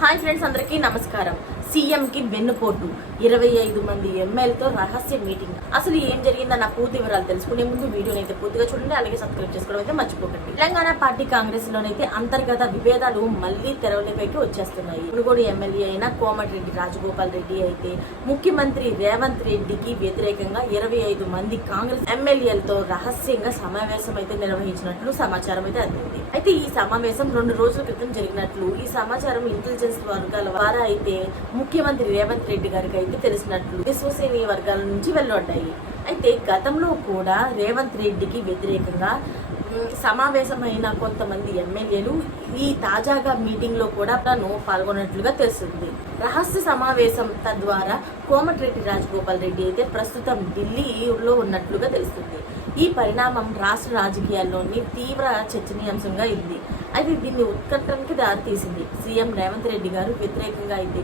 Hi friends, అందరికీ నమస్కారం. CM కి వెన్నుపోటు 25 మంది ఎమ్మెల్యేలతో రహస్య మీటింగ్. అసలు ఏం జరిగిందన్న పూర్తి వివరాలు తెలుసుకునే ముందు వీడియోని అయితే పూర్తిగా చూడండి, అలాగే సబ్స్క్రైబ్ చేసుకోవడం అయితే మర్చిపోకండి. తెలంగాణ పార్టీ కాంగ్రెస్ లోనైతే అంతర్గత విభేదాలు మళ్లీ తెరవలేపైకి వచ్చేస్తున్నాయి. మునుగోడు ఎమ్మెల్యే అయిన కోమటిరెడ్డి రాజగోపాల్ రెడ్డి అయితే ముఖ్యమంత్రి రేవంత్ రెడ్డికి వ్యతిరేకంగా 25 మంది కాంగ్రెస్ ఎమ్మెల్యేలతో రహస్యంగా సమావేశం అయితే నిర్వహించినట్లు సమాచారం అయితే అందింది. అయితే ఈ సమావేశం 2 రోజుల క్రితం జరిగినట్లు ఈ సమాచారం ఇంటెలిజెన్స్ వర్గాల ద్వారా అయితే ముఖ్యమంత్రి రేవంత్ రెడ్డి గారికి అయితే తెలిసినట్లు విశ్వసనీయ వర్గాల నుంచి వెలువడ్డాయి. అయితే గతంలో కూడా రేవంత్ రెడ్డికి వ్యతిరేకంగా సమావేశమైన కొంతమంది ఎమ్మెల్యేలు ఈ తాజాగా మీటింగ్ లో కూడా తను పాల్గొన్నట్లుగా తెలుస్తుంది. రహస్య సమావేశం తద్వారా కోమటిరెడ్డి రాజగోపాల్ రెడ్డి అయితే ప్రస్తుతం ఢిల్లీలో ఉన్నట్లుగా తెలుస్తుంది. ఈ పరిణామం రాష్ట్ర రాజకీయాల్లోని తీవ్ర చర్చనీయాంశంగా ఉంది. అయితే దీన్ని ఉత్కంఠకి దారితీసింది. సీఎం రేవంత్ రెడ్డి గారు వ్యతిరేకంగా అయితే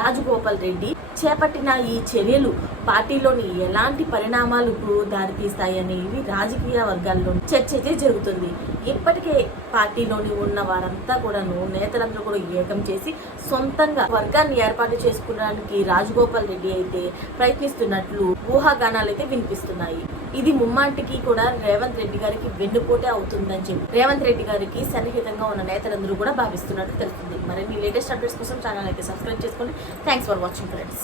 రాజగోపాల్ రెడ్డి చేపట్టిన ఈ చర్యలు పార్టీలోని ఎలాంటి పరిణామాలకు దారితీస్తాయనేవి రాజకీయ వర్గాల్లో చర్చ అయితే జరుగుతుంది. ఇప్పటికే పార్టీలోని ఉన్న వారంతా కూడాను నేతలందరూ కూడా ఏకం చేసి సొంతంగా వర్గాన్ని ఏర్పాటు చేసుకోవడానికి రాజగోపాల్ రెడ్డి అయితే ప్రయత్నిస్తున్నట్లు ఊహాగానాలు అయితే వినిపిస్తున్నాయి. ఇది ముమ్మాటికి కూడా రేవంత్ రెడ్డి గారికి వెన్నుపోటే అవుతుందని చెప్పి రేవంత్ రెడ్డి గారికి సన్నిహితంగా ఉన్న నేతలందరూ కూడా భావిస్తున్నట్లు తెలుస్తుంది. మరిన్ని లేటెస్ట్ అప్డేట్స్ కోసం ఛానల్ అయితే సబ్స్క్రైబ్ చేసుకోండి. Thanks for watching friends.